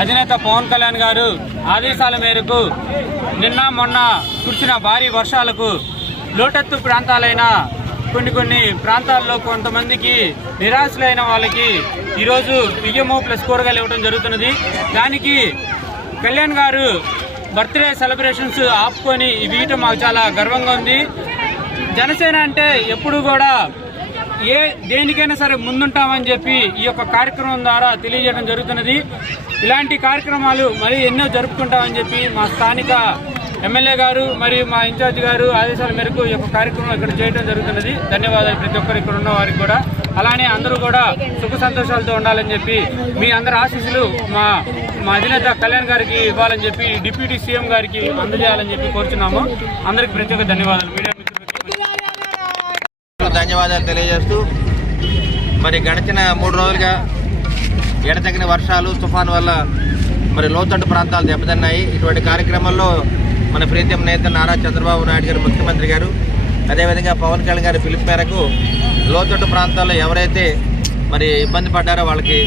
అధినేత పవన్ కళ్యాణ్ గారు ఆదేశాల మేరకు నిన్న మొన్న కురిసిన భారీ వర్షాలకు లోటత్తు ప్రాంతాలైన కొన్ని కొన్ని ప్రాంతాల్లో కొంతమందికి నిరాశలైన వాళ్ళకి ఈరోజు బియ్యము ప్లస్ కూరగాయలు ఇవ్వడం జరుగుతున్నది. దానికి కళ్యాణ్ గారు బర్త్డే సెలబ్రేషన్స్ ఆపుకొని ఇవి మాకు చాలా గర్వంగా ఉంది. జనసేన అంటే ఎప్పుడు కూడా ఏ దేనికైనా సరే ముందుంటామని చెప్పి ఈ యొక్క కార్యక్రమం ద్వారా తెలియజేయడం జరుగుతున్నది. ఇలాంటి కార్యక్రమాలు మరి ఎన్నో జరుపుకుంటామని చెప్పి మా స్థానిక ఎమ్మెల్యే గారు మరియు మా ఇన్ఛార్జ్ గారు ఆదేశాల మేరకు ఈ యొక్క కార్యక్రమం ఇక్కడ చేయడం జరుగుతున్నది. ధన్యవాదాలు ప్రతి ఒక్కరు ఇక్కడ ఉన్న వారికి కూడా. అలానే అందరూ కూడా సుఖ సంతోషాలతో ఉండాలని చెప్పి మీ అందరి ఆశీస్సులు మా మా అధినేత కళ్యాణ్ గారికి ఇవ్వాలని చెప్పి డిప్యూటీ సీఎం గారికి అందజేయాలని చెప్పి కోరుచున్నాము. అందరికి ప్రత్యేక ధన్యవాదాలు. మీడియా ధన్యవాదాలు తెలియజేస్తూ మరి గడిచిన మూడు రోజులుగా ఎడతగిన వర్షాలు తుఫాన్ వల్ల మరి లోతట్టు ప్రాంతాలు దెబ్బతిన్నాయి. ఇటువంటి కార్యక్రమంలో మన ప్రీతం నేత నారా చంద్రబాబు నాయుడు గారు ముఖ్యమంత్రి గారు అదేవిధంగా పవన్ కళ్యాణ్ గారి పిలుపు మేరకు లోతట్టు ప్రాంతాల్లో ఎవరైతే మరి ఇబ్బంది పడ్డారో వాళ్ళకి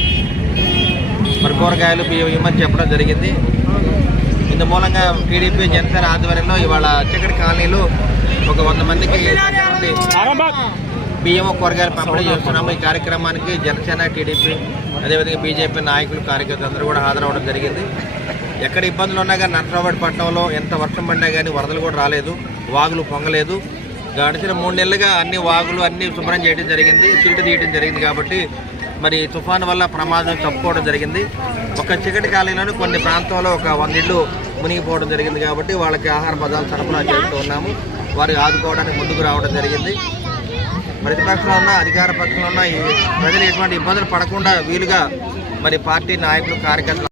మరి కూరగాయలు బియ్యం ఇవ్వమని చెప్పడం జరిగింది. ఇందు మూలంగా టీడీపీ జనసేన ఆధ్వర్యంలో ఇవాళ చిక్కడి కాలనీలు ఒక వంద మందికి బియ్యం కూరగాయలు పంపిణీ చేస్తున్నాము. ఈ కార్యక్రమానికి జనసేన టీడీపీ అదేవిధంగా బీజేపీ నాయకులు కార్యకర్తలు అందరూ కూడా హాజరవడం జరిగింది. ఎక్కడ ఇబ్బందులు ఉన్నా కానీ నర్సరాబాద్ పట్టణంలో ఎంత వర్షం పడినా కానీ వరదలు కూడా రాలేదు. వాగులు పొంగలేదు. గడిచిన మూడు నెలలుగా అన్ని వాగులు అన్ని శుభ్రం చేయడం జరిగింది. సిల్ట్ తీయడం జరిగింది కాబట్టి మరి తుఫాను వల్ల ప్రమాదం తప్పుకోవడం జరిగింది. ఒక చికటి కాలంలోనే కొన్ని ప్రాంతాల్లో ఒక వంద ఇళ్ళు మునిగిపోవడం జరిగింది కాబట్టి వాళ్ళకి ఆహార పదార్థాలు సరఫరా చేస్తూ ఉన్నాము. వారికి ఆదుకోవడానికి ముందుకు రావడం జరిగింది. ప్రతిపక్షంలో ఉన్న అధికార పక్షంలో ఉన్న ఈ ప్రజలు ఎటువంటి ఇబ్బందులు పడకుండా వీలుగా మరి పార్టీ నాయకులు కార్యకర్తలు